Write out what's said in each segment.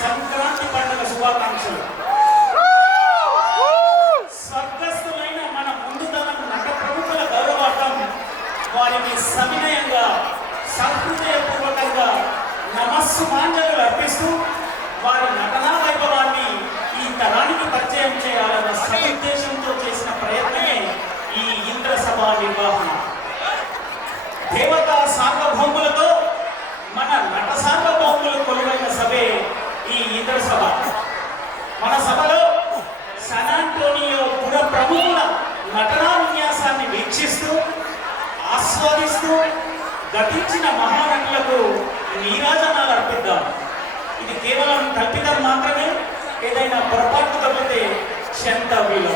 సంక్రాంతి పండుగ శుభాకాంక్షలు. స్వర్గస్థులైన మన ముందుతనం నట ప్రముఖుల గౌరవార్థం వారికి సవినయంగా సహృదయపూర్వకంగా నమస్సుమాంజలు అర్పిస్తూ వారి నటనా వైభవాన్ని ఈ తరానికి పరిచయం చేయాలన్న సదుద్దేశంతో చేసిన ప్రయత్నమే ఈ ఇంద్రసభ నిర్వహణ. దేవతా సార్వభౌములతో మన నట సార్వభౌములు కొలువైన సభే ఈ ఇంద్రసభ. మన సభలో శాన్ ఆంటోనియో పుర ప్రముఖుల నటనా విన్యాసాన్ని వీక్షిస్తూ ఆస్వాదిస్తూ గతించిన మహానటులకు నీరాజనాలు అర్పిద్దాం. ఇది కేవలం కల్పితం మాత్రమే. ఏదైనా పొరపాటు తప్పితే క్షంతవ్యులు.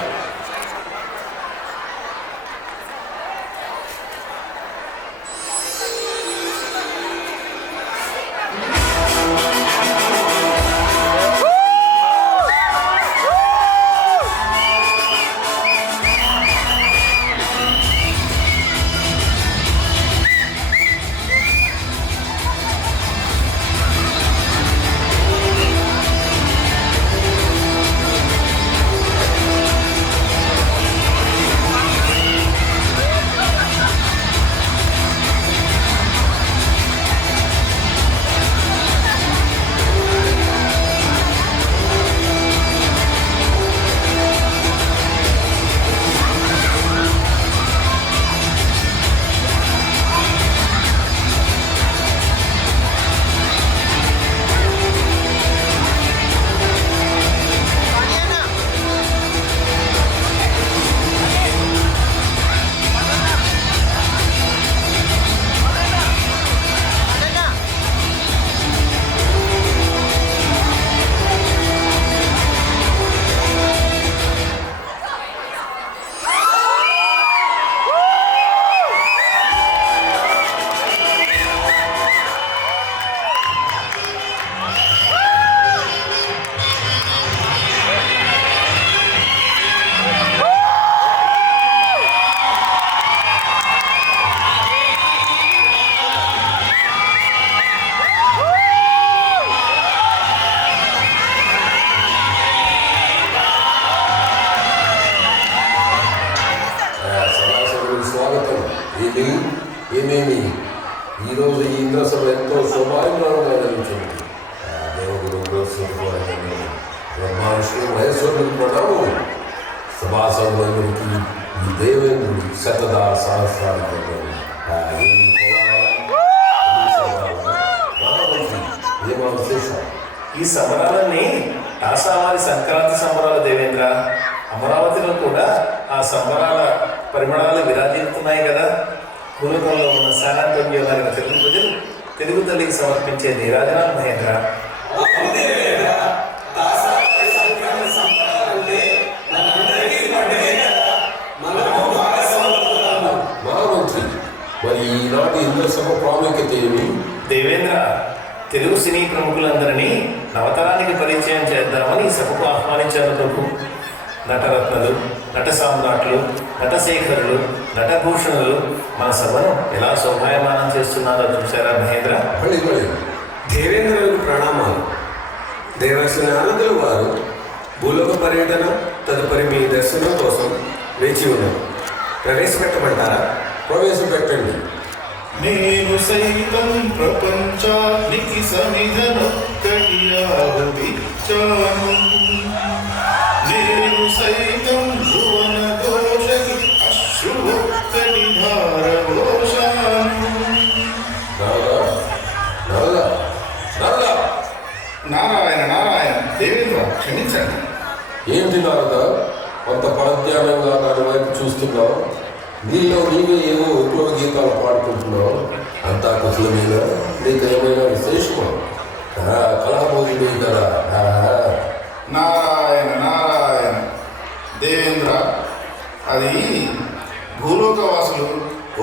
ఏమేమి ఈరోజు ఈ ఇంద్రసభ ఎంతో శోభాయమానంగా నిర్మించింది. దేవుడు బ్రహ్మావిష్ణు మహేశ్వరుడికి ప్రణామం. సభాసభులందరికీ ఈ దేవేంద్రుడి శతదా సహస్రానికి ఏమా విశేషం? ఈ సంబరాలన్నీ ఆసావారి సంక్రాంతి సంబరాలు దేవేంద్ర. అమరావతిలో కూడా ఆ సంబరాల పరిమళాలు విరాజిల్లుతున్నాయి కదా. భూలోకంలో ఉన్న శాన్ ఆంటోనియో గారి తెలుగు ప్రజలు తెలుగు తల్లికి సమర్పించే నీరాజనాలు మహేంద్ర. మహామంత్రి, మరి ఈనాటి ఇంద్రసభ ప్రాముఖ్యత ఏమి? దేవేంద్ర, తెలుగు సినీ ప్రముఖులందరినీ నవతరానికి పరిచయం చేద్దామని ఈ సభకు ఆహ్వానించారు ప్రభు. నటరత్నలు, నట సామ్రాట్లు, నటశేఖరులు, నటభూషణులు మన సభను ఎలా శోభాయమానం చేస్తున్నారో చూశారా మహేంద్ర? దేవేంద్రులకు ప్రణామాలు. దేవర్షి నారదులు వారు భూలోక పర్యటన తదుపరి మీ దర్శనం కోసం వేచి ఉన్నారు. ప్రవేశపెట్టమంటారా? ప్రవేశపెట్టండి. నేను సైతం ప్రపంచానికి సమిధనొక్కటియాచాను. నేను సైతం భువన దోషకి అశ్రువొక్కటి ధారఘోషాను. నారాయణ నారాయణ. దేవేంద్ర క్షమించండి. ఏంటి నారద, కొంత పరధ్యానంగా దాని వైపు చూస్తున్నావు? నీలో నీవే ఏవో విప్లవ గీతాలు పాడుకుంటున్నావు. అంతా కుశలమేనా? నీకు ఏమైనా విశేషమా? కలహబోధుడు కదా. నారాయణ నారాయణ. దేవేంద్ర, అది భూలోకవాసులు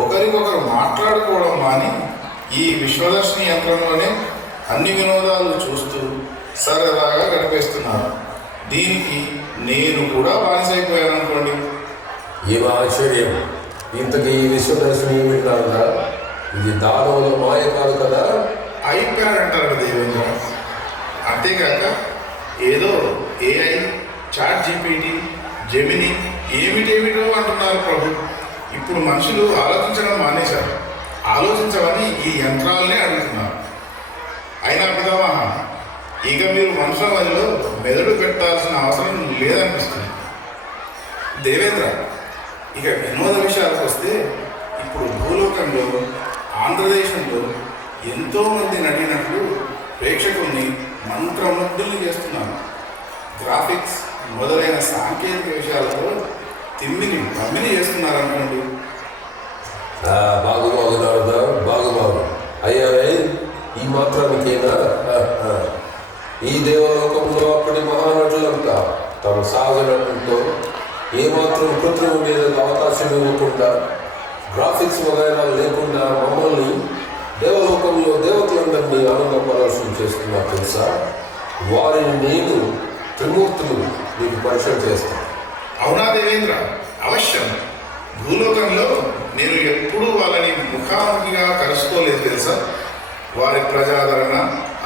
ఒకరికొకరు మాట్లాడుకోవడం మాని ఈ విశ్వదర్శిని యంత్రంలోనే అన్ని వినోదాలు చూస్తూ సరదాగా గడిపేస్తున్నారు. దీనికి నేను కూడా బానిసైపోయాను అనుకోండి. ఏం ఆశ్చర్యం! ఇంతకీ ఈ విశ్వదర్శనం ఏమిటారా? ఇది దానవుల మాయ కాదు కదా? అయిపోయారంటారు దేవేంద్ర. అంతేకాక ఏదో ఏఐ, చాట్ జీపీటీ, జెమిని ఏమిటేమిటో అంటున్నారు ప్రభు. ఇప్పుడు మనుషులు ఆలోచించడం మానేశారు. ఆలోచించమని ఈ యంత్రాలనే అడుగుతున్నారు. అయినా పితామహ, ఇక మీరు మనుషుల మధ్యలో మెదడు పెట్టాల్సిన అవసరం లేదనిపిస్తుంది. దేవేంద్ర, ఇక వినోద విషయాలకు వస్తే ఇప్పుడు భూలోకంలో, ఆంధ్రదేశంలో ఎంతోమంది నటీనటులు ప్రేక్షకుల్ని మంత్రముగ్ధుల్ని చేస్తున్నారు. గ్రాఫిక్స్ మొదలైన సాంకేతిక విషయాలతో తమ్మిని చేస్తున్నారు అనుకోండి. బాగు నారదా, బాగు అయ్యారే, ఈ మాత్రానికైనా ఈ దేవలోకంలో అప్పటి మహానటులంతా తమ సహజ నటులతో ఏమాత్రం కృత్రిమ మీద అవకాశం ఇవ్వకుండా, గ్రాఫిక్స్ వగైరాలు లేకుండా మమ్మల్ని దేవలోకంలో దేవతలందరినీ ఆనందపరవశం చేస్తున్నారు తెలుసా. వారిని నేను త్రిమూర్తులు మీకు పరిచయం చేస్తాను. అవునా దేవేంద్ర? అవశ్యం. భూలోకంలో నేను ఎప్పుడూ వాళ్ళని ముఖాముఖిగా కలుసుకోలేదు తెలుసా. వారి ప్రజాదరణ,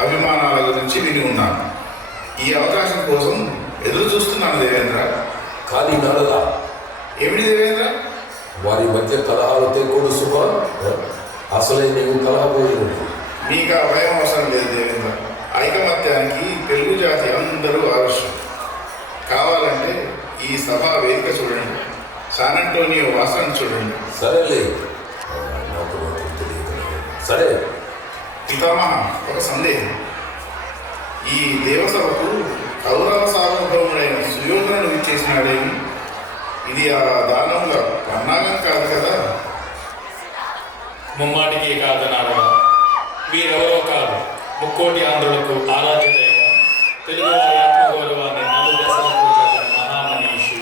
అభిమానాల గురించి విని ఉన్నాను. ఈ అవకాశం కోసం ఎదురు చూస్తున్నాను దేవేంద్ర. కానీ నారదా, ఏమిటి దేవేంద్ర? వారి మధ్య కలహాలు తెక్కుడు సుమ. అసలే నీవు కలహబోయినట్టు. మీకు ఆ భయం అవసరం లేదు దేవేంద్ర. ఐకమత్యానికి తెలుగు జాతి అందరూ ఆవశ్యం. కావాలంటే ఈ సభా వేదిక చూడండి, శాన్ అంటోనియో వాసన చూడండి. సరేలే, నాకు తెలియదు. సరే పితామహ, ఒక సందేహం. ఈ దేవసభకు కౌరవ సార్వభౌముడైన సుయోధనుడు ఇచ్చేసినాడేమి? ఇది ఆ దానముల పన్నాగం కాదు కదా? ముమ్మాటికి కాదన్నాడు. వీరెవరో కాదు, ముక్కోటి ఆంధ్రులకు ఆరాధ్య దైవం, తెలుగువారి ఆత్మగౌరవాన్ని నలుదశలకు చూపిన మహామనీషి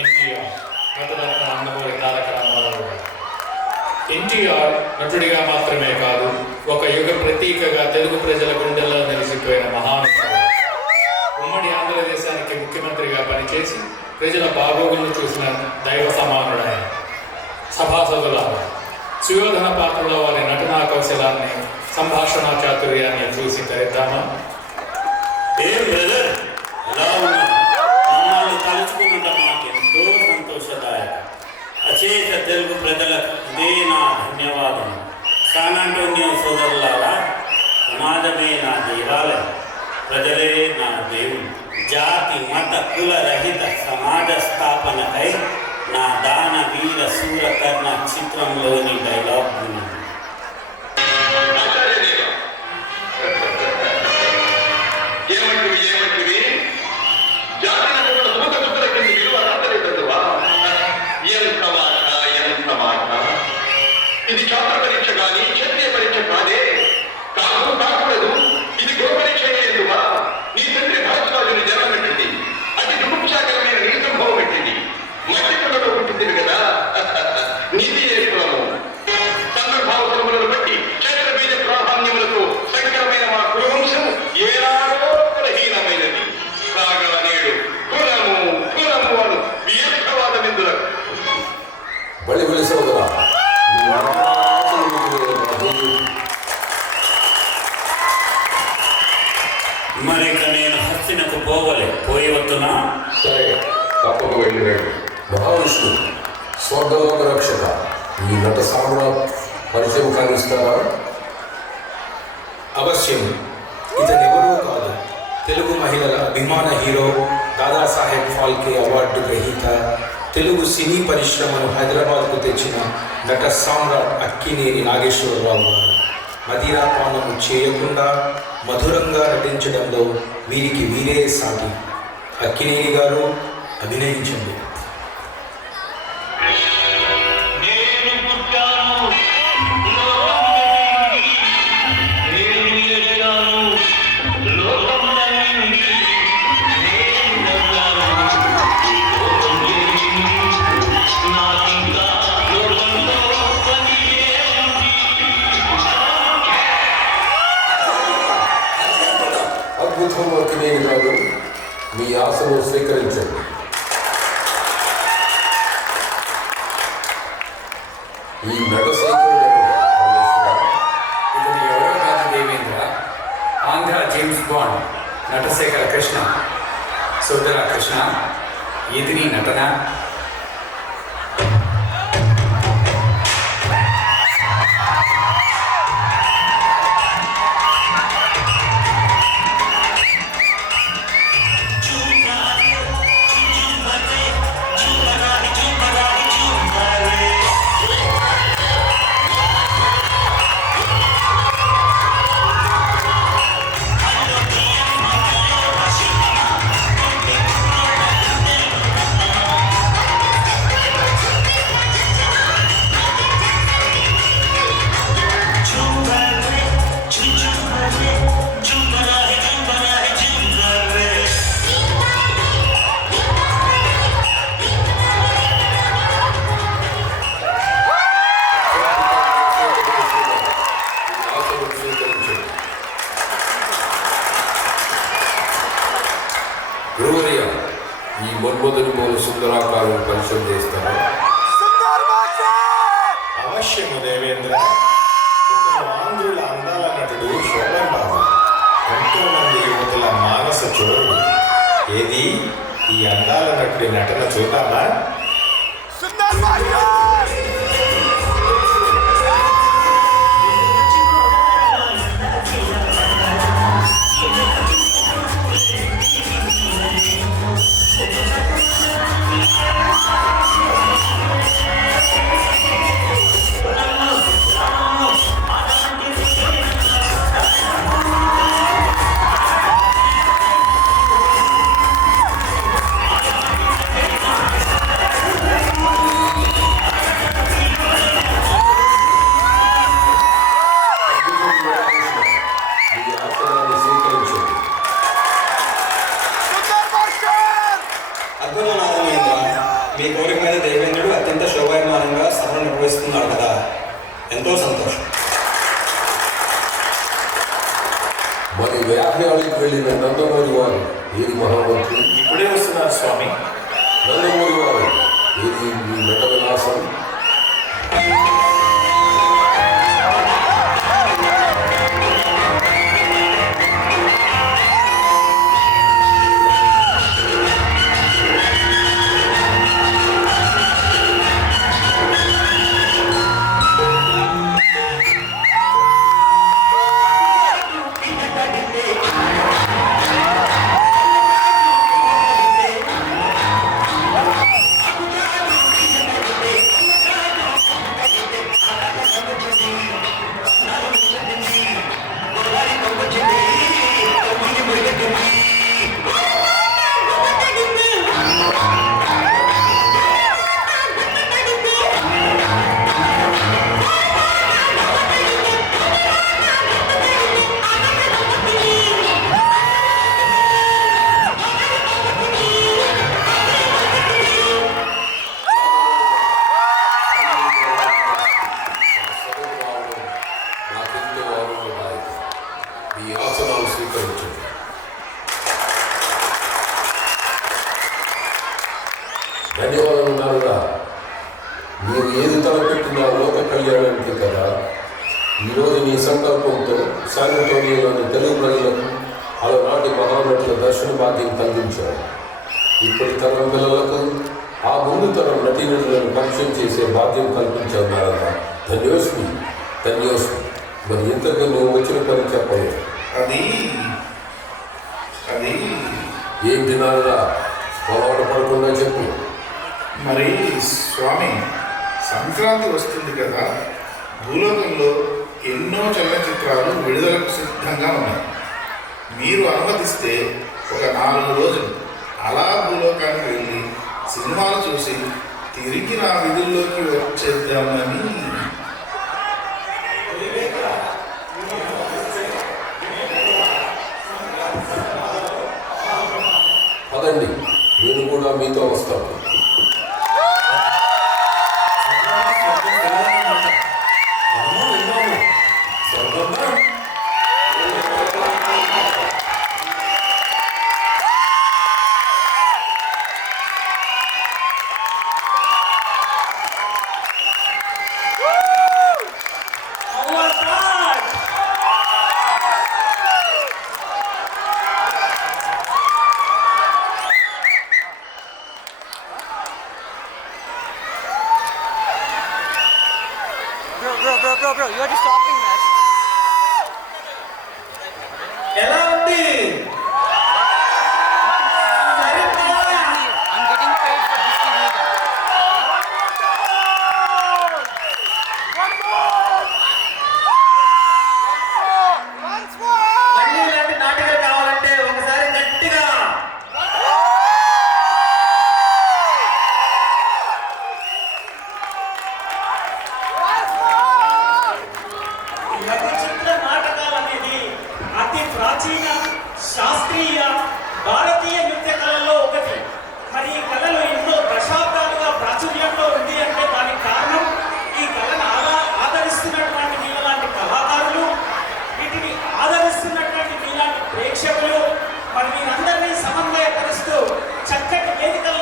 ఎన్టీఆర్, నటరత్న నందమూరి తారక రామారావు. ఎన్టీఆర్ నటుడిగా మాత్రమే కాదు, ఒక యుగ ప్రతీకగా తెలుగు ప్రజల గుండెల్లో నిలిచిపోయిన మహానుభావుడు. ఉమ్మడి ఆంధ్రదేశానికి ముఖ్యమంత్రిగా పనిచేసి ప్రజల బాగోగులను చూసిన దైవ సమానుడాయన. సభాసదులారా, సుయోధన పాత్రలో వారి నటనా కౌశలాన్ని, సంభాషణ చాతుర్యాన్ని చూసి తరిద్దామా? ఏం బ్రదర్, ఎలా ఉన్నా? మమ్మల్ని తలుచుకుంటాం మాకెంతో సంతోషదాయక. అచేత తెలుగు ప్రజలకు ఇదే నా ధన్యవాదం. శాన్ అంటోనియో సోదరులారా, సమాజమే నా దేవాలయం, ప్రజలే నా దేవుడు. జాతి మత కుల రహిత సమాజ స్థాపనకై నా దాన వీర సూరకర్ణ చిత్రంలోని డైలాగ్ వినండి. ఇది శాస్త్ర పరీక్ష కానీ క్షత్రియ పరీక్ష కాదే. కాకూడదు. ఇది గృహ పరీక్ష ఎందువా? నీ తండ్రి భారద్వాజుని జనం పెట్టింది, అతి దుఃఖాకరమైన నీ సంభవం పెట్టింది. మట్టి కులలో పుట్టింది కదా. నీతి నేర్పులము సందర్భావసరములను బట్టి క్షేత్ర బీజ ప్రాధాన్యములతో సంకరమైన మా కులవంశం ఏనాడో కులహీనమైనది. కాగా నేడు కులము అను వ్యర్థవాద నిందులకు బలి సోదరా, మరిక నేను హస్తినకు పోయి వస్తున్నా. సరే, తప్పక వెళ్ళినాడు. మహావిష్ణు, స్వర్గలోక రక్షక, ఈ నట సామ్రాట్ పరిచయం కానిస్తారా? అవశ్యం. ఇతనెవరో కాదు, తెలుగు మహిళల అభిమాన హీరో, దాదాసాహెబ్ ఫాల్కే అవార్డు గ్రహీత, తెలుగు సినీ పరిశ్రమను హైదరాబాద్కు తెచ్చిన నట సామ్రాట్ అక్కినేని నాగేశ్వరరావు గారు. మదిరాపానము చేయకుండా మధురంగా నటించడంలో వీరికి వీరే సాటి. అక్కినేని గారు, అభినయించండి. అద్భుతం అక్కినేని గారు, మీ ఆశను స్వీకరించండి. ఈ నటశేఖరుడు ఇతను ఎవరో కాదు దేవేంద్ర, ఆంధ్ర జేమ్స్ బాండ్, నటశేఖర కృష్ణ. సోదర కృష్ణ, ఇది నీ నటన? గురువర్య, ఈ మొట్టమొదటి మూల సుందరాకారం పరిచయం చేస్తారా? అవశ్యము దేవేంద్ర. ఆంధ్రుల అందాల నటుడు శోభన్ బాబు ఎంతో మంది యువతుల మానస చోరుడు. ఏది ఈ అందాల నటుడి నటన చూద్దామా? ఈ ఆసనాన్ని స్వీకరించండి. అద్భుతం నాదమేంద్ర. మీ కోరిక మీద దేవేంద్రుడు అత్యంత శోభాయమానంగా సభను నిర్వహిస్తున్నాడు కదా, ఎంతో సంతోషం. మరి వ్యాఖ్యానికి వెళ్ళిన నందమూరి వారు ఏది మహామంత్రి? ఇప్పుడే వస్తున్నారు స్వామి. నందమూరి వారు ఏది మీ నట విలాసం? ఈ ఆసనాలు స్వీకరించండి. ధన్యవాదాలు నాలుగా. మీరు ఏది తలపెట్టినా లోక కళ్యాణానికి కదా. ఈరోజు నీ సంకల్పంతో శానిటోరియంలోని తెలుగు ప్రజలకు అలనాటి మహానటుల దర్శన భాగ్యం కలిగించారు. ఇప్పటి తరం పిల్లలకు ఆ ముందు తరం నటీనటులను పరిచయం చేసే భాగ్యం కల్పించారు నారద. ధన్యోస్మి, ధన్యోస్మి. మరి ఇంతకు నువ్వు వచ్చిన పని చెప్పలేదు. అది ఏంటి నారద, పొలవడ పడకుండా చెప్పు. మరి స్వామి, సంక్రాంతి వస్తుంది కదా, భూలోకంలో ఎన్నో చలనచిత్రాలు విడుదలకు సిద్ధంగా ఉన్నాయి. మీరు అనుమతిస్తే ఒక 4 రోజులు అలా భూలోకానికి వెళ్ళి సినిమాలు చూసి తిరిగి నా విధుల్లోకి వచ్చేద్దామని. పదండి, నేను కూడా మీతో వస్తాను. రండి. మళ్ళీ ఇలాంటి నాటకాలు కావాలంటే ఒకసారి గట్టిగా లఘు చిత్ర నాటకాలు అనేది అతి ప్రాచీన శాస్త్రీయ భారతీయ నృత్య కళల్లో ఒకటి. మరి ఈ కళలు ఎన్నో దశాబ్దాలుగా ప్రాచుర్యంలో ఉంది అంటే దానికి కారణం ఈ కళను ఆదరిస్తున్నటువంటి మీలాంటి కళాకారులు, వీటిని ఆదరిస్తున్నటువంటి మీలాంటి ప్రేక్షకులు, మరి వీరందరినీ సమన్వయపరుస్తూ చక్కటి వేదికల